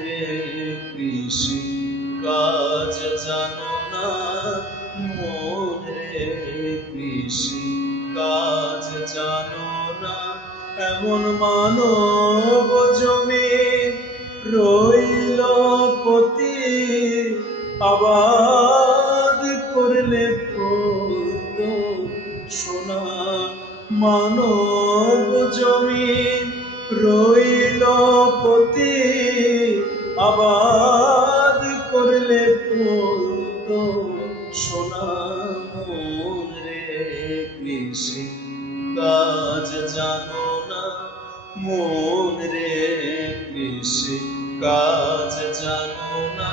রে কৃষি কাজ জানো না, মন রে কৃষি কাজ জানো না। এমন মানব জমি রইল পতি, আবাদ করলে ফলতো সোনা। মানব জমি রইল পতি, আবাদ করলে ফলতো সোনা। মন রে কৃষি কাজ জানো না, মন রে কৃষি কাজ জানো না।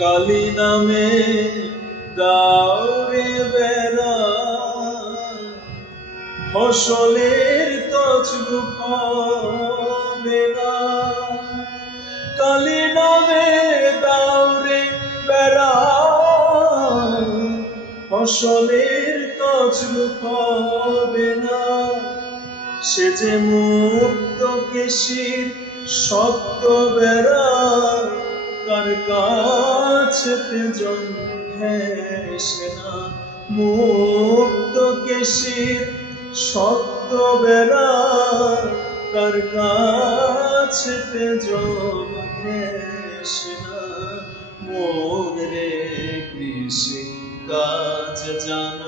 কালী নামে দাও রে বেড়া, ফসলের তছরূপ হবে না। কালী নামে দাও রে বেড়া, ফসলের তছরূপ হবে না। সে যে মুক্ত কেশির শক্ত বেড়া, কার কাছেতে জন্মেছে না। মুক্ত কেশির শক্ত বেড়া, কার কাছেতে জন্মেছে না। মন রে কৃষি কাজ জানো